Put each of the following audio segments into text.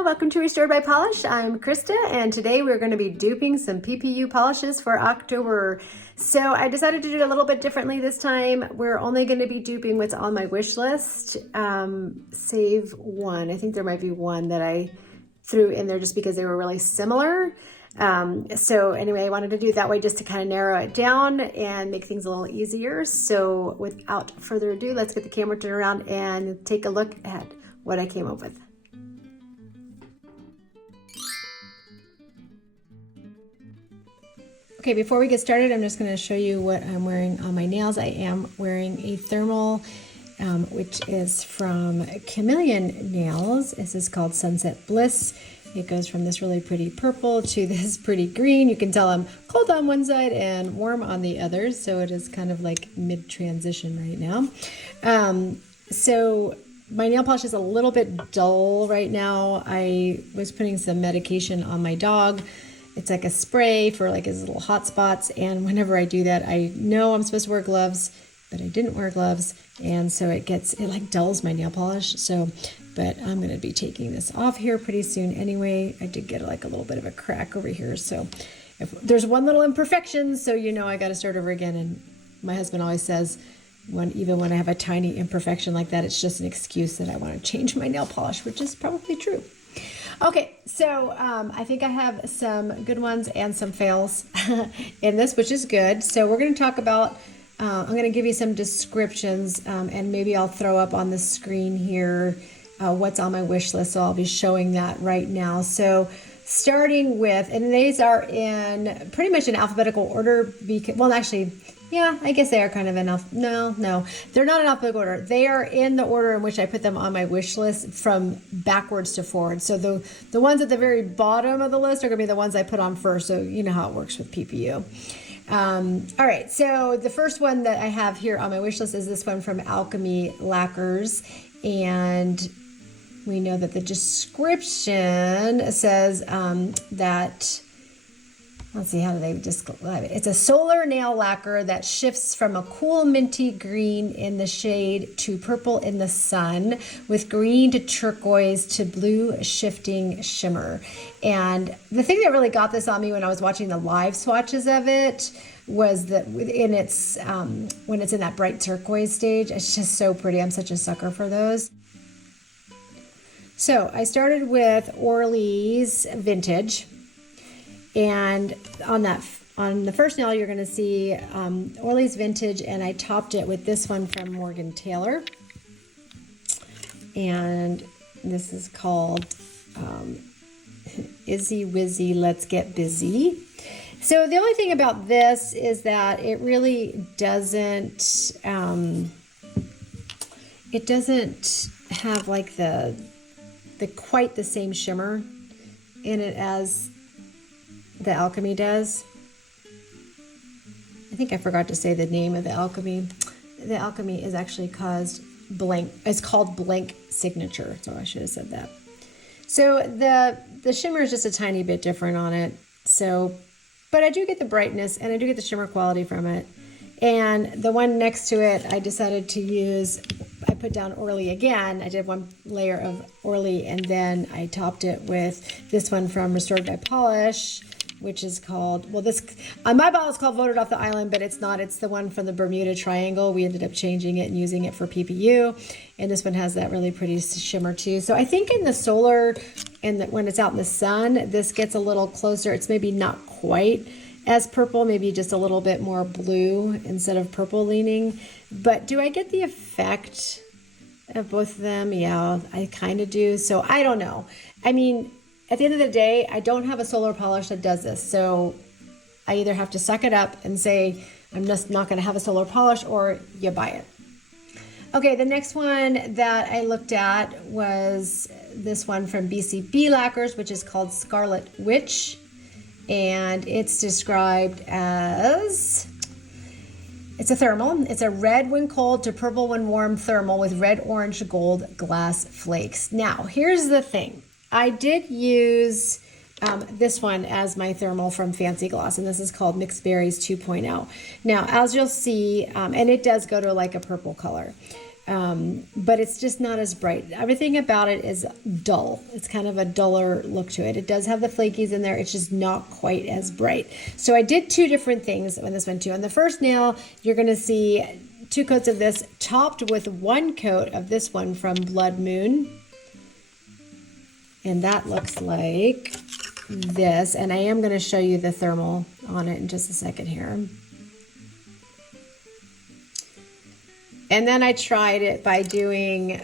Hello, welcome to Restored by Polish. I'm Krista, and today we're going to be duping some PPU polishes for October. So I decided to do it a little bit differently this time. We're only going to be duping what's on my wish list, save one. I think there might be one that I threw in there just because they were really similar. So anyway, I wanted to do it that way just to kind of narrow it down and make things a little easier. So without further ado, let's get the camera turned around and take a look at what I came up with. Okay, before we get started, I'm just going to show you what I'm wearing on my nails. I am wearing a thermal, which is from Chameleon Nails. This is called Sunset Bliss. It goes from this really pretty purple to this pretty green. You can tell I'm cold on one side and warm on the other, so it is kind of like mid-transition right now. So my nail polish is a little bit dull right now. I was putting some medication on my dog. It's like a spray for like his little hot spots, and whenever I do that, I know I'm supposed to wear gloves, but I didn't wear gloves, and so it like dulls my nail polish. So, but I'm going to be taking this off here pretty soon anyway. I did get like a little bit of a crack over here, so if there's one little imperfection, so you know I got to start over again. And my husband always says, even when I have a tiny imperfection like that, it's just an excuse that I want to change my nail polish, which is probably true. Okay, so I think I have some good ones and some fails in this, which is good. So we're going to talk about, I'm going to give you some descriptions, and maybe I'll throw up on the screen here what's on my wish list. So I'll be showing that right now. So starting with, and these are in pretty much in alphabetical order, because, well, actually, yeah, I guess they are kind of in no, they're not in alphabetical order. They are in the order in which I put them on my wish list from backwards to forward. So the ones at the very bottom of the list are going to be the ones I put on first. So you know how it works with PPU. All right, so the first one that I have here on my wish list is this one from Alchemy Lacquers. And we know that the description says that, let's see, how do they describe it? It's a solar nail lacquer that shifts from a cool minty green in the shade to purple in the sun, with green to turquoise to blue shifting shimmer. And the thing that really got this on me when I was watching the live swatches of it was that in its when it's in that bright turquoise stage, it's just so pretty. I'm such a sucker for those. So I started with Orly's Vintage. And on the first nail, you're going to see Orly's Vintage, and I topped it with this one from Morgan Taylor. And this is called Izzy Wizzy Let's Get Busy. So the only thing about this is that it really doesn't, it doesn't have like the quite the same shimmer in it as the Alchemy does. I think I forgot to say the name of the Alchemy. The Alchemy is actually called Blank. It's called Blank Signature. So I should have said that. So the shimmer is just a tiny bit different on it. So, but I do get the brightness and I do get the shimmer quality from it. And the one next to it, I decided to use, I put down Orly again. I did one layer of Orly, and then I topped it with this one from Restored by Polish, which is called, well, this, on my bottle it's called Voted Off the Island, but it's not. It's the one from the Bermuda Triangle. We ended up changing it and using it for PPU. And this one has that really pretty shimmer too. So I think in the solar, and when it's out in the sun, this gets a little closer. It's maybe not quite as purple, maybe just a little bit more blue instead of purple leaning. But do I get the effect of both of them? Yeah, I kind of do. So I don't know. I mean, at the end of the day, I don't have a solar polish that does this. So I either have to suck it up and say, I'm just not going to have a solar polish, or you buy it. Okay, the next one that I looked at was this one from BCB Lacquers, which is called Scarlet Witch. And it's described as, it's a thermal. It's a red when cold to purple when warm thermal with red, orange, gold glass flakes. Now, here's the thing. I did use this one as my thermal from Fancy Gloss, and this is called Mixed Berries 2.0. Now, as you'll see, and it does go to like a purple color. but it's just not as bright. Everything about it is dull. It's kind of a duller look to it. It does have the flakies in there. It's just not quite as bright. So I did two different things on this one too. On the first nail, you're going to see 2 coats of this topped with 1 coat of this one from Blood Moon. And that looks like this. And I am going to show you the thermal on it in just a second here. And then I tried it by doing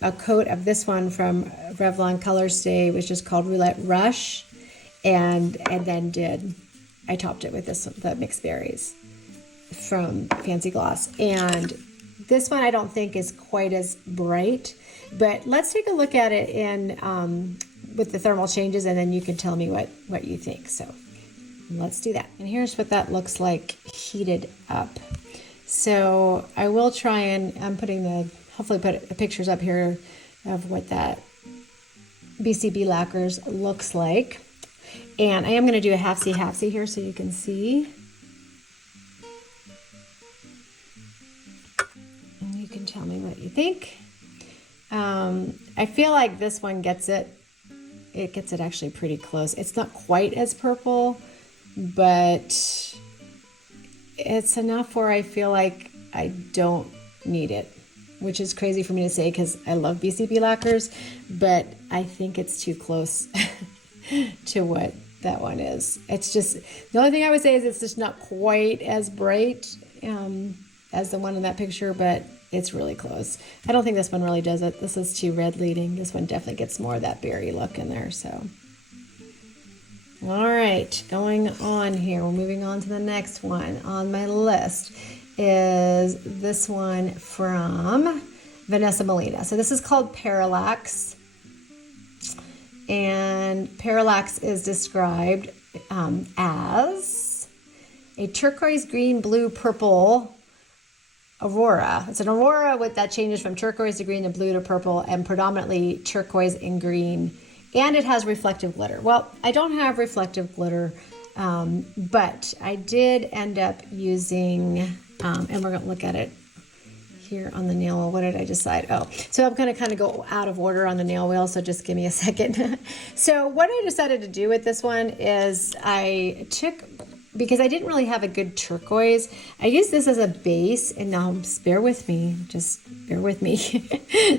a coat of this one from Revlon Color Stay, which is called Roulette Rush, and then I topped it with the mixed berries from Fancy Gloss. And this one I don't think is quite as bright, but let's take a look at it in with the thermal changes, and then you can tell me what you think. So let's do that. And here's what that looks like heated up. So I will try and I'm hopefully put pictures up here of what that BCB Lacquers looks like. And I am going to do a half-C here so you can see. And you can tell me what you think. I feel like this one gets it. It gets it actually pretty close. It's not quite as purple, but it's enough where I feel like I don't need it, which is crazy for me to say because I love BCB Lacquers, but I think it's too close to what that one is. It's just, the only thing I would say is it's just not quite as bright as the one in that picture, but it's really close. I don't think this one really does it. This is too red leading. This one definitely gets more of that berry look in there, so. All right, going on here, we're moving on to the next one on my list is this one from Vanessa Molina. So this is called Parallax, and Parallax is described as a turquoise, green, blue, purple aurora. It's an aurora that changes from turquoise to green to blue to purple, and predominantly turquoise and green. And it has reflective glitter. Well, I don't have reflective glitter, but I did end up using, and we're going to look at it here on the nail wheel. What did I decide? Oh, so I'm going to kind of go out of order on the nail wheel, so just give me a second. So what I decided to do with this one is I took, because I didn't really have a good turquoise, I used this as a base, and now just bear with me.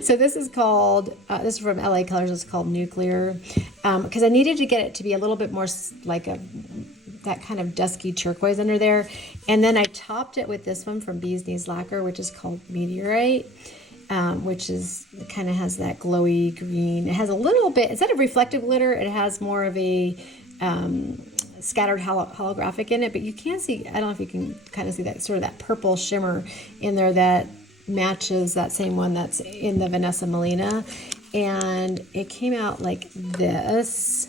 So this is called, this is from LA Colors, it's called Nuclear, because I needed to get it to be a little bit more like that kind of dusky turquoise under there. And then I topped it with this one from BCB Lacquer, which is called Meteorite, which is kind of has that glowy green. It has a little bit, instead of reflective glitter, it has more of a scattered holographic in it, but you can see, I don't know if you can kind of see that sort of that purple shimmer in there that matches that same one that's in the Vanessa Molina, and it came out like this.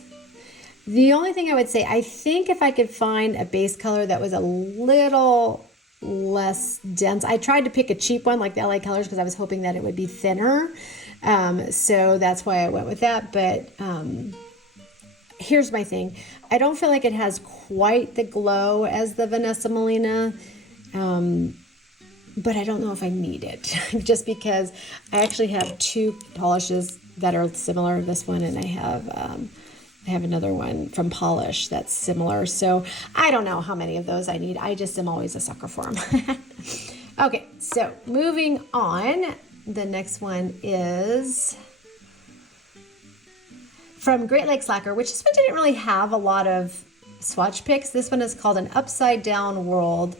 The only thing I would say, I think if I could find a base color that was a little less dense, I tried to pick a cheap one like the LA Colors because I was hoping that it would be thinner, so that's why I went with that. But here's my thing. I don't feel like it has quite the glow as the Vanessa Molina, but I don't know if I need it just because I actually have 2 polishes that are similar to this one, and I have another one from Polish that's similar. So I don't know how many of those I need. I just am always a sucker for them. Okay, so moving on. The next one is from Lakes Lacquer, which this one didn't really have a lot of swatch picks. This one is called An Upside Down World,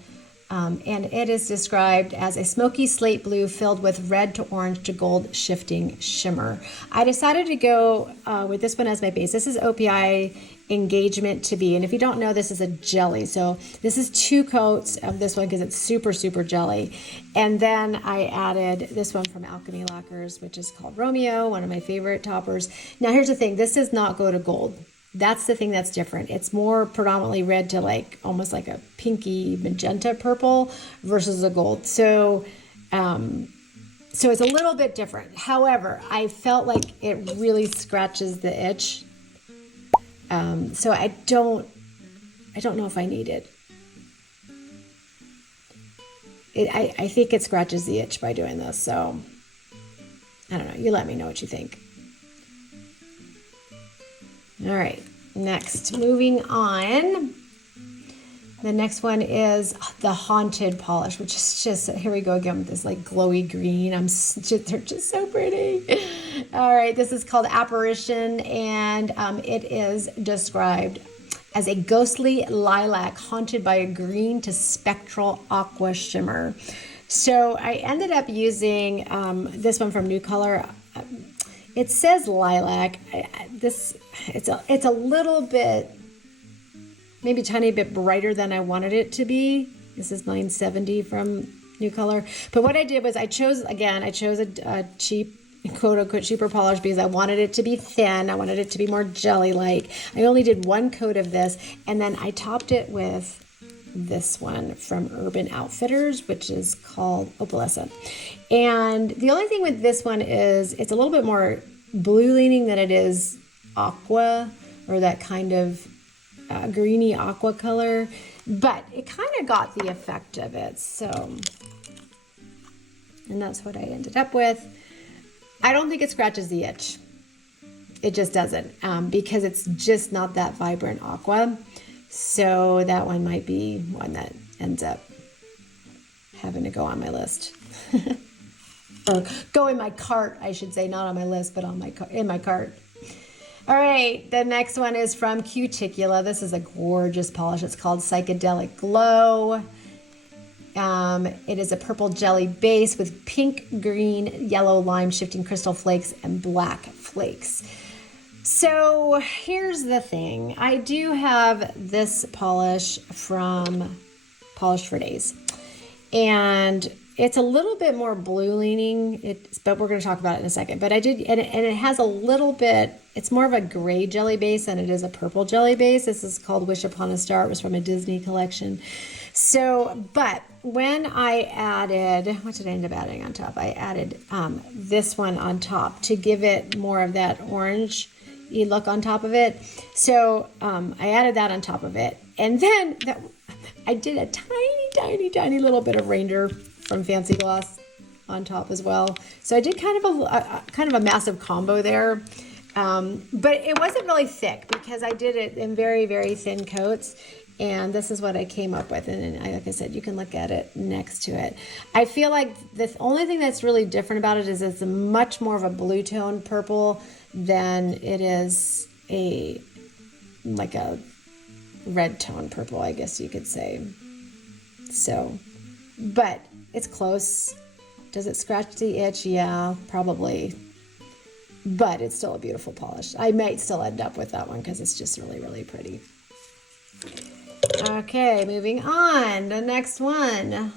and it is described as a smoky slate blue filled with red to orange to gold shifting shimmer. I decided to go with this one as my base. This is OPI Engagement to Be, and if you don't know, this is a jelly. So this is 2 coats of this one because it's super, super jelly. And then I added this one from Alchemy Lacquers, which is called Romeo, one of my favorite toppers. Now here's the thing, this does not go to gold. That's the thing that's different. It's more predominantly red to like almost like a pinky magenta purple versus a gold. So so it's a little bit different. However, I felt like it really scratches the itch. So I don't know if I need it. I think it scratches the itch by doing this. So I don't know. You let me know what you think. All right, next, moving on. The next one is the Haunted polish, which is just, here we go again with this like glowy green. They're just so pretty. All right, this is called Apparition, and it is described as a ghostly lilac haunted by a green to spectral aqua shimmer. So I ended up using this one from New Color. It says lilac. It's a little bit, maybe a tiny bit brighter than I wanted it to be. This is 970 from New Color. But what I did was I chose a cheap, quote unquote, cheaper polish because I wanted it to be thin. I wanted it to be more jelly-like. I only did one coat of this, and then I topped it with this one from Urban Outfitters, which is called Opalescent. And the only thing with this one is it's a little bit more blue leaning than it is aqua, or that kind of greeny aqua color, but it kind of got the effect of it. So, and that's what I ended up with. I don't think it scratches the itch. It just doesn't, because it's just not that vibrant aqua. So that one might be one that ends up having to go on my list. Or go in my cart, I should say, not on my list, but in my cart. All right, the next one is from Cuticula. This is a gorgeous polish. It's called Psychedelic Glow. It is a purple jelly base with pink, green, yellow, lime shifting crystal flakes and black flakes. So here's the thing. I do have this polish from Polished for Days, and it's a little bit more blue leaning, but we're going to talk about it in a second. But I did, and it has a little bit, it's more of a gray jelly base than it is a purple jelly base. This is called Wish Upon a Star. It was from a Disney collection. So, but when I added, what did I end up adding on top? I added this one on top to give it more of that orange look on top of it. So I added that on top of it. And then I did a tiny little bit of Ranger from Fancy Gloss on top as well. So I did kind of a massive combo there. But it wasn't really thick because I did it in very, very thin coats. And this is what I came up with. And like I said, you can look at it next to it. I feel like the only thing that's really different about it is it's much more of a blue tone purple than it is like a red tone purple, I guess you could say. So, but it's close. Does it scratch the itch? Yeah, probably. But it's still a beautiful polish. I might still end up with that one because it's just really, really pretty. Okay, moving on. The next one.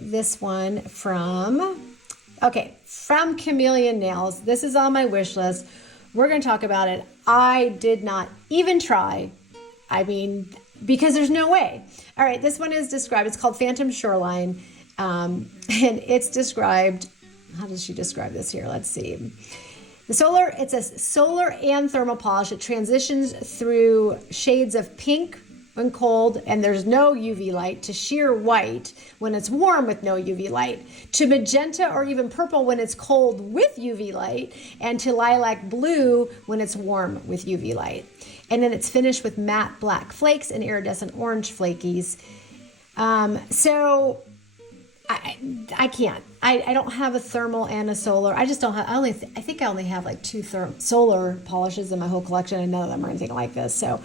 This one from Chameleon Nails. This is on my wish list. We're going to talk about it. I did not even try. I mean, because there's no way. All right, this one is described. It's called Phantom Shoreline. And it's described, how does she describe this here? Let's see. It's a solar and thermal polish. It transitions through shades of pink when cold and there's no UV light, to sheer white when it's warm with no UV light, to magenta or even purple when it's cold with UV light, and to lilac blue when it's warm with UV light. And then it's finished with matte black flakes and iridescent orange flakies. So I can't. I don't have a thermal and a solar. I just don't have. I think I only have like 2 solar polishes in my whole collection, and none of them are anything like this. So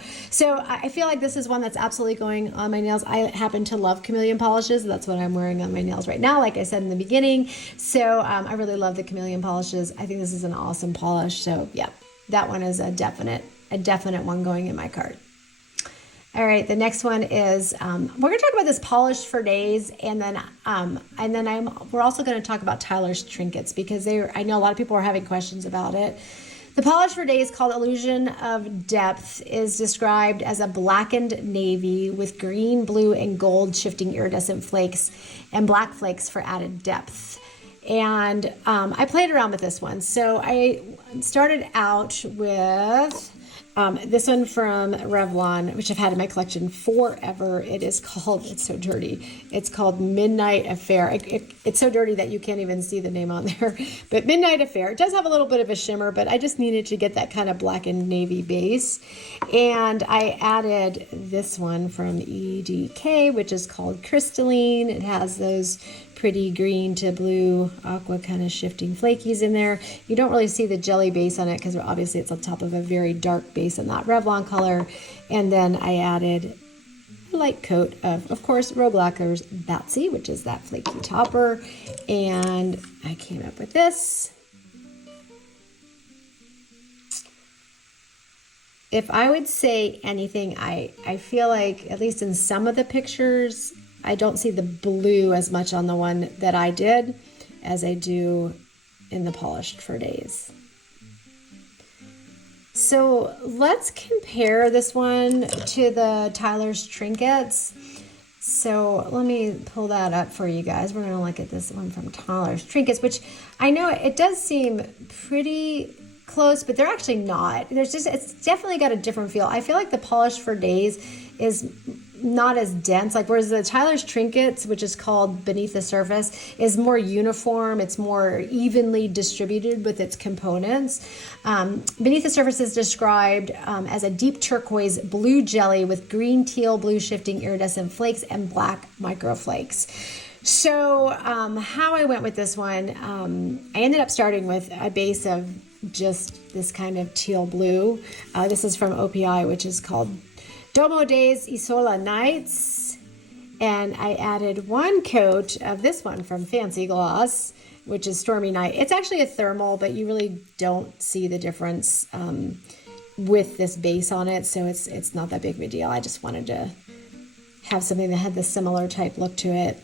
I feel like this is one that's absolutely going on my nails. I happen to love Chameleon polishes. That's what I'm wearing on my nails right now, like I said in the beginning. So I really love the Chameleon polishes. I think this is an awesome polish. So yeah, that one is a definite one going in my cart. All right, the next one is, we're going to talk about this Polished for Days, and then we're also going to talk about Tyler's trinkets, because I know a lot of people are having questions about it. The Polished for Days, called Illusion of Depth, is described as a blackened navy with green, blue, and gold shifting iridescent flakes and black flakes for added depth. And I played around with this one. So I started out with This one from Revlon, which I've had in my collection forever. It is called, it's so dirty, it's called Midnight Affair. It's so dirty that you can't even see the name on there. But Midnight Affair, it does have a little bit of a shimmer, but I just needed to get that kind of black and navy base. And I added this one from EDK, which is called Crystalline. It has those pretty green to blue aqua kind of shifting flakies in there. You don't really see the jelly base on it because obviously it's on top of a very dark base in that Revlon color. And then I added a light coat of course, Rogue Lacquers Batsy, which is that flaky topper. And I came up with this. If I would say anything, I feel like, at least in some of the pictures, I don't see the blue as much on the one that I did as I do in the Polished for Days. So let's compare this one to the Tyler's Trinkets. So let me pull that up for you guys. We're going to look at this one from Tyler's Trinkets, which I know it does seem pretty close, but they're actually not. It's definitely got a different feel. I feel like the Polished for Days is not as dense, like whereas the Tyler's Trinkets, which is called Beneath the Surface, is more uniform. It's more evenly distributed with its components. Beneath the Surface is described as a deep turquoise blue jelly with green, teal, blue shifting iridescent flakes and black microflakes. So how I went with this one, I ended up starting with a base of just this kind of teal blue. This is from OPI, which is called Domo Days Isola Nights, and I added one coat of this one from Fancy Gloss, which is Stormy Night. It's actually a thermal, but you really don't see the difference with this base on it, so it's not that big of a deal. I just wanted to have something that had the similar type look to it.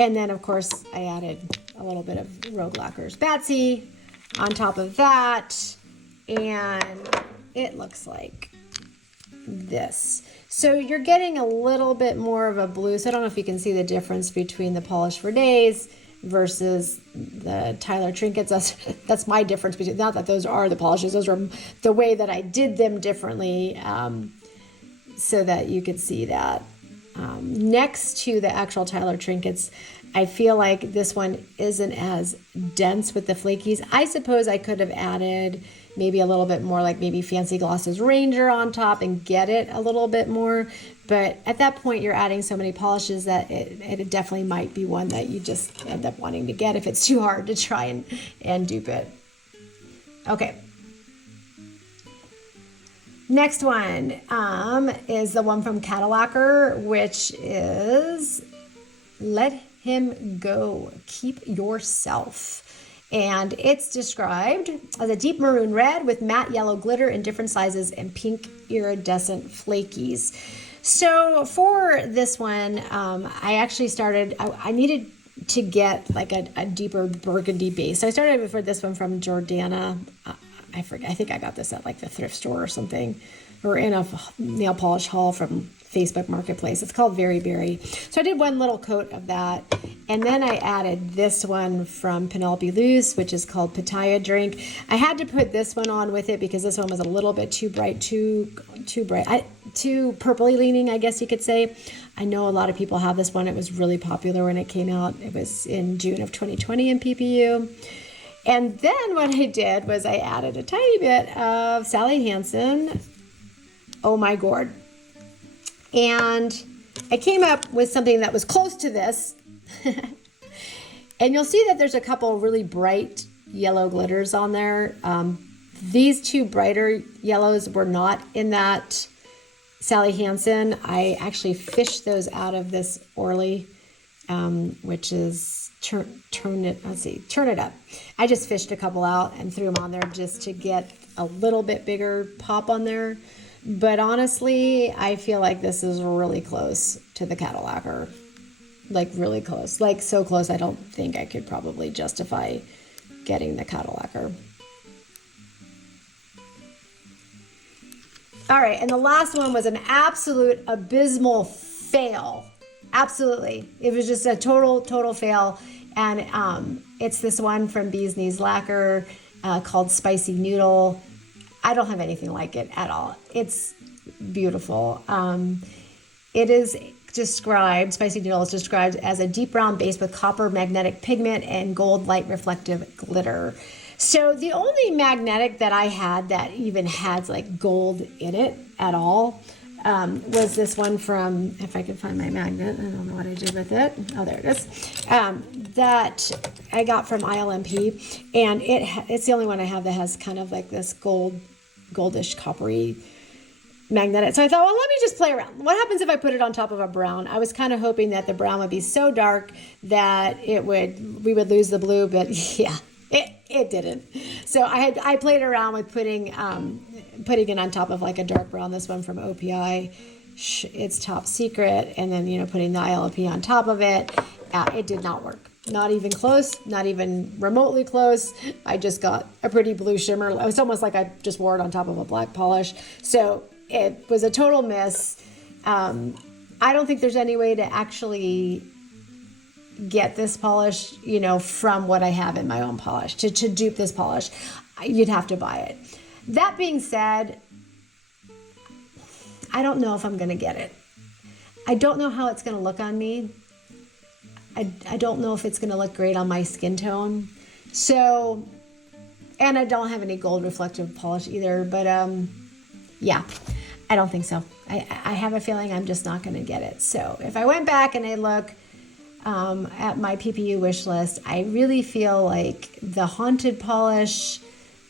And then, of course, I added a little bit of Rogue Lacquers Batsy on top of that, and it looks like this. So you're getting a little bit more of a blue. So I don't know if you can see the difference between the Polished for Days versus the Tyler Trinkets. That's my difference between, not that those are the polishes, those are the way that I did them differently, so that you could see that. Next to the actual Tyler Trinkets, I feel like this one isn't as dense with the flakies. I suppose I could have added maybe a little bit more, like maybe Fancy Gloss's Ranger on top and get it a little bit more. But at that point, you're adding so many polishes that it definitely might be one that you just end up wanting to get if it's too hard to try and dupe it. Okay. Next one is the one from Cadillacer, which is Let Him Go, Keep Yourself. And it's described as a deep maroon red with matte yellow glitter in different sizes and pink iridescent flakies. So for this one, I actually started, I needed to get like a deeper burgundy base. So I started for this one from Jordana. I forget, I think I got this at like the thrift store or something, or in a nail polish haul from Facebook Marketplace. It's called Very Berry. So I did one little coat of that. And then I added this one from Penelope Loose, which is called Pitaya Drink. I had to put this one on with it because this one was a little bit too bright, too purpley leaning, I guess you could say. I know a lot of people have this one. It was really popular when it came out. It was in June of 2020 in PPU. And then what I did was I added a tiny bit of Sally Hansen, Oh My Gourd. And I came up with something that was close to this. And you'll see that there's a couple really bright yellow glitters on there. These two brighter yellows were not in that Sally Hansen. I actually fished those out of this Orly, which is Turn It Up. I just fished a couple out and threw them on there just to get a little bit bigger pop on there. But honestly, I feel like this is really close to the Cadillacer. Like really close. Like so close I don't think I could probably justify getting the Cadillacer. All right, and the last one was an absolute abysmal fail. Absolutely. It was just a total fail. And it's this one from Bee's Knees Lacquer called Spicy Noodle. I don't have anything like it at all. It's beautiful. It is described, Spicy Noodle is described as a deep brown base with copper magnetic pigment and gold light reflective glitter. So the only magnetic that I had that even had like gold in it at all was this one from, if I can find my magnet, I don't know what I did with it. Oh, there it is. That I got from ILMP, and it's the only one I have that has kind of like this goldish coppery magnetic. So I thought, well, let me just play around. What happens if I put it on top of a brown? I was kind of hoping that the brown would be so dark that we would lose the blue, but yeah, it didn't. So I played around with putting it on top of like a dark brown. This one from OPI, it's Top Secret, and then putting the ILP on top of it. It did not work. Not even close, not even remotely close. I just got a pretty blue shimmer. It was almost like I just wore it on top of a black polish. So it was a total miss. I don't think there's any way to actually get this polish, from what I have in my own polish. To dupe this polish, you'd have to buy it. That being said, I don't know if I'm going to get it. I don't know how it's going to look on me. I don't know if it's going to look great on my skin tone. So, and I don't have any gold reflective polish either, but yeah, I don't think so. I have a feeling I'm just not going to get it. So if I went back and I look at my PPU wish list, I really feel like the Haunted polish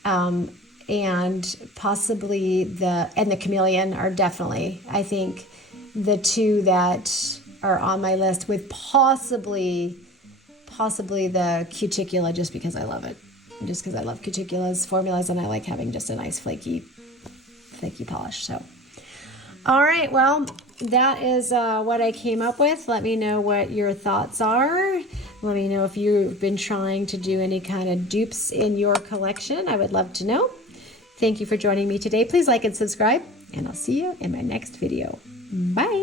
and possibly the Chameleon are definitely, I think, the two that are on my list, with possibly the Cuticula, just because I love it. Just because I love Cuticula's formulas and I like having just a nice flaky polish. So, all right, well, that is what I came up with. Let me know what your thoughts are. Let me know if you've been trying to do any kind of dupes in your collection. I would love to know. Thank you for joining me today. Please like and subscribe, and I'll see you in my next video. Bye.